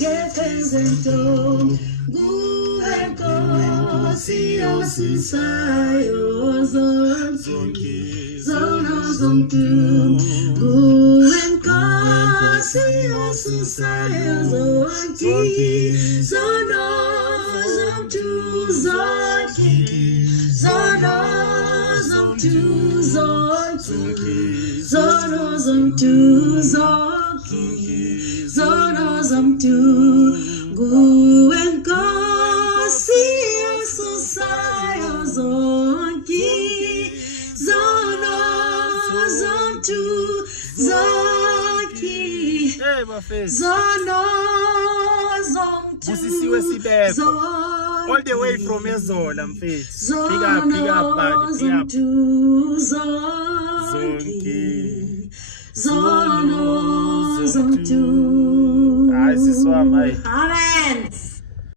gefezento guenkosi osisayo zono zontu guenkosi osisayo zonki zono zontu zonki zono zontu zonki zono zontu zonki zono zontu guenkosi osisayo zonki zono zontu zonki zono zontu Busisiwe Sibeko all the way from Ezola mfethu pick up buddy pick up zonki zono zontu. Hayi siswami hayi Amen.